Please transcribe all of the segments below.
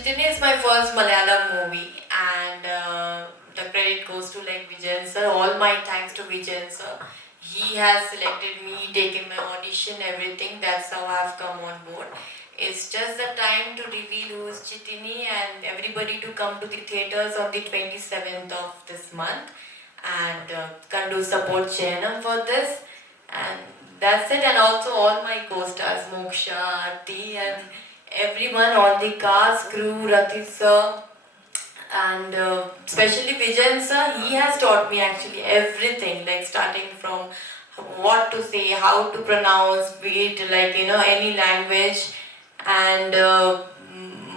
Chaitanya is my first Malayalam movie, and uh, the credit goes to like Vijayan sir. All my thanks to Vijayan sir. He has selected me, taken my audition, everything. That's how I've come on board. It's just the time to reveal who is Chitini and everybody to come to the theaters on the 27th of this month. And uh, can do support Chennai for this. And that's it. And also all my co-stars, Moksha, Arti and everyone, all the cast, crew, Rathi sir, and uh, especially Vijayan sir, he has taught me actually everything, like starting from what to say, how to pronounce, be it like you know any language, and uh,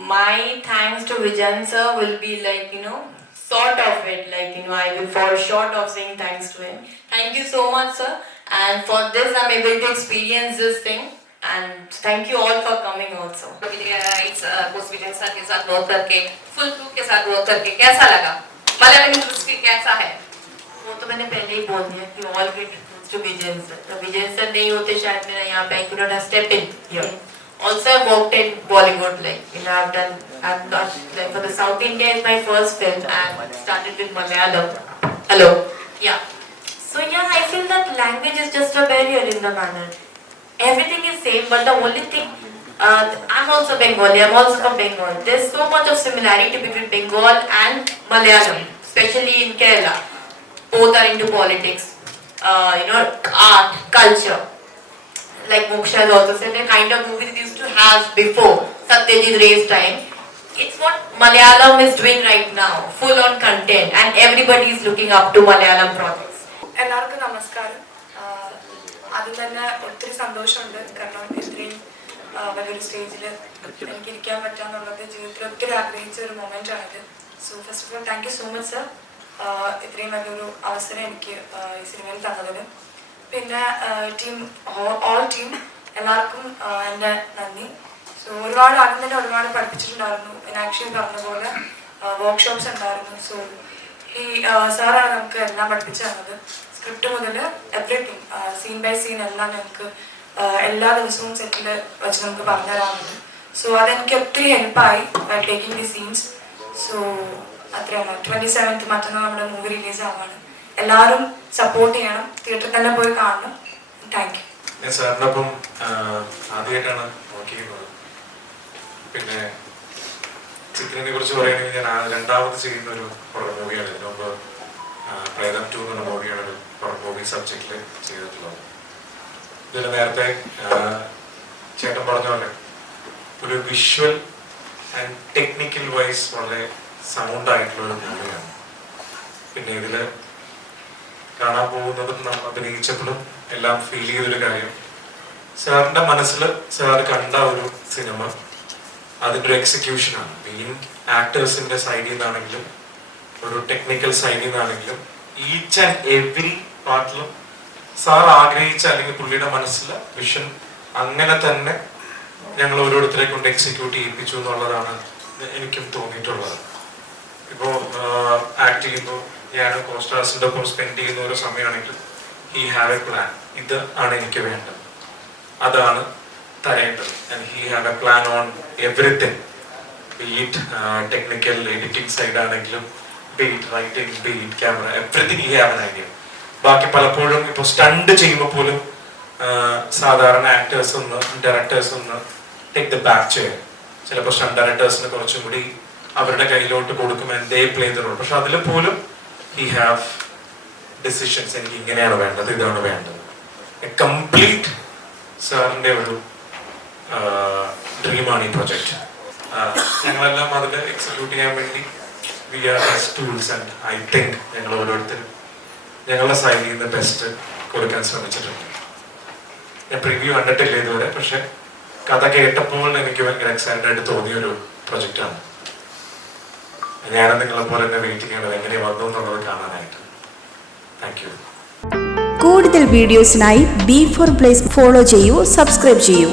my thanks to Vijayan sir will be like you know sort of it, like you know I will fall short of saying thanks to him. Thank you so much, sir, and for this I'm able to experience this thing, and thank you all for coming also. इस post sir के साथ work करके full crew के साथ work करके कैसा लगा Malayalam industry कैसा है वो तो मैंने पहले ही बोल दिया कि all credit to Vijay sir तो विजय सर नहीं होते शायद मेरा यहाँ पे could not step in here also I worked in Bollywood like you know I've done I've done like for the South India is my first film and started with Malayalam hello yeah so yeah I feel that language is just a barrier in the manner everything is same but the only thing uh, I'm also Bengali I'm also from Bengal there's so much of similarity between Bengal and Malayalam especially in Kerala both are into politics, uh, you know, art, culture. Like Moksha has also said, the kind of movies it used to have before Satyajit Ray's time. It's what Malayalam is doing right now, full on content, and everybody is looking up to Malayalam projects. എല്ലാവർക്കും നമസ്കാരം ആഹ് ആദ്യം തന്നെ ഒത്തിരി സന്തോഷമുണ്ട്. കാരണം ഇത്രയും വലിയൊരു സ്റ്റേജിൽ എനിക്ക് ഇരിക്കാൻ പറ്റാന്നുള്ളത് ജീവിതത്തിൽ ഒത്തിരി ആഗ്രഹിച്ച ഒരു മൊമെന്റ് ആണിത്. So first of all thank you so much sir ഇത്രയും വലിയൊരു അവസരം എനിക്ക് ഈ സിനിമയിൽ തന്നതിന്. പിന്നെ ടീം ഓൾ ടീം എല്ലാവർക്കും എന്റെ നന്ദി. സോ ഒരുപാട് ആദ്യം തന്നെ ഒരുപാട് പഠിപ്പിച്ചിട്ടുണ്ടായിരുന്നു. മീനാക്ഷി പറഞ്ഞ പോലെ വർക്ക്ഷോപ്സ് ഉണ്ടായിരുന്നു. സോ ഈ സാറാണ് നമുക്ക് എല്ലാം പഠിപ്പിച്ചു തന്നത്. സ്ക്രിപ്റ്റ് മുതൽ എവറിത്തിങ് സീൻ ബൈ സീൻ എല്ലാം ഞങ്ങൾക്ക് എല്ലാ ദിവസവും സെറ്റിൽ വെച്ച് നമുക്ക് പറഞ്ഞു തരാറുണ്ട്. സോ അതെനിക്ക് ഒത്തിരി ഹെൽപ്പായി by taking the scenes so അത്രയാണ്. ട്വന്റി സെവൻത്ത് മറ്റന്നാൾ നമ്മുടെ മൂവി റിലീസ് ആവാണ് എല്ലാവരും സപ്പോർട്ട് ചെയ്യണം. തിയേറ്ററിൽ തന്നെ പോയി കാണണം. താങ്ക് യു ഞാൻ പിന്നെ ചിത്രനെ കുറിച്ച് പറയുകയാണെങ്കിൽ ഞാൻ രണ്ടാമത് ചെയ്യുന്ന ഒരു മൂവിയാണ് പ്രേതം ടു എന്നുള്ള മൂവിയാണ് മൂവി സബ്ജക്റ്റിൽ ചെയ്തിട്ടുള്ളത്. ഇതിൽ നേരത്തെ ചേട്ടൻ പറഞ്ഞ പോലെ ഒരു വിഷ്വൽ ആൻഡ് ടെക്നിക്കൽ വൈസ് വളരെ സൗണ്ട് ആയിട്ടുള്ള ഒരു മൂവിയാണ് പിന്നെ ഇതിൽ കാണാൻ പോകുന്നതും നാം അഭിനയിച്ചപ്പോഴും എല്ലാം ഫീൽ ചെയ്തൊരു കാര്യം. സാറിന്റെ മനസ്സിൽ സാർ കണ്ട ഒരു സിനിമ അതിന്റെ ഒരു എക്സിക്യൂഷനാണ് മെയിൻ ആക്ടേഴ്സിന്റെ സൈഡിൽ നിന്നാണെങ്കിലും ഒരു ടെക്നിക്കൽ സൈഡിൽ നിന്നാണെങ്കിലും ഈച്ച് ആൻഡ് എവറി പാർട്ടിലും സാർ ആഗ്രഹിച്ച അല്ലെങ്കിൽ പുള്ളിയുടെ മനസ്സിൽ വിഷൻ അങ്ങനെ തന്നെ ഞങ്ങൾ ഓരോരുത്തരെ കൊണ്ട് എക്സിക്യൂട്ട് ചെയ്യിപ്പിച്ചു എന്നുള്ളതാണ് എനിക്കും തോന്നിയിട്ടുള്ളത്. ഇപ്പോൾ ആക്ട് ചെയ്യുമ്പോൾ ഞാൻ കോൺസ്റ്റാസിന്റെ ഒപ്പം സ്പെൻഡ് ചെയ്യുന്ന ഒരു സമയമാണെങ്കിൽ ഹി ഹാവ് എ പ്ലാൻ ഇത് ആണ് എനിക്ക് വേണ്ടത്. അതാണ് തരേണ്ടത്. And he have a plan on everything be it technical editing side ആണെങ്കിലും be it writing be it camera everything he have an idea ബാക്കി പലപ്പോഴും ഇപ്പോൾ സ്റ്റണ്ട് ചെയ്യുമ്പോൾ പോലും സാധാരണ ആക്ടേഴ്സ് ഒന്ന് ഡയറക്ടേഴ്സ് ഒന്ന് ടേക്ക് ദ ബാക്ക് ചെയ്യാം ചിലപ്പോൾ സ്റ്റണ്ട് ഡയറക്ടേഴ്സിന് കുറച്ചും കൂടി അവരുടെ കയ്യിലോട്ട് കൊടുക്കും എന്തേ പ്ലേ ദ റോൾ പക്ഷെ അതിൽ പോലും ഹി ഹാവ് ഡിസിഷൻസ് എനിക്ക് ഇങ്ങനെയാണ് വേണ്ടത് ഇതാണ് വേണ്ടത്. കംപ്ലീറ്റ് സാറിന്റെ ഒരു ഡ്രീമാണ് ഈ പ്രൊജക്ട് ഞങ്ങളെല്ലാം അതിൽ എക്സിക്യൂട്ട് ചെയ്യാൻ വേണ്ടി we are tools and I think ഞങ്ങൾ ഓരോരുത്തരും ഞങ്ങളുടെ സൈഡിൽ നിന്ന് ബെസ്റ്റ് കൊടുക്കാൻ ശ്രമിച്ചിട്ടുണ്ട്. ഞാൻ പ്രിവ്യൂ കണ്ടിട്ടില്ല ഇതുവരെ പക്ഷെ കഥ കേട്ടപ്പോൾ എനിക്ക് ഭയങ്കര എക്സൈറ്റഡ് ആയിട്ട് തോന്നിയ ഒരു പ്രൊജക്റ്റാണ് ഞാനും നിങ്ങളെ പോലെ തന്നെ വെയിറ്റ് ചെയ്യണത് എങ്ങനെ വന്നു എന്നുള്ളത് കാണാനായിട്ട്. താങ്ക് യു കൂടുതൽ വീഡിയോസിനായി ബി ഫോർ പ്ലേസ് ഫോളോ ചെയ്യൂ സബ്സ്ക്രൈബ് ചെയ്യൂ.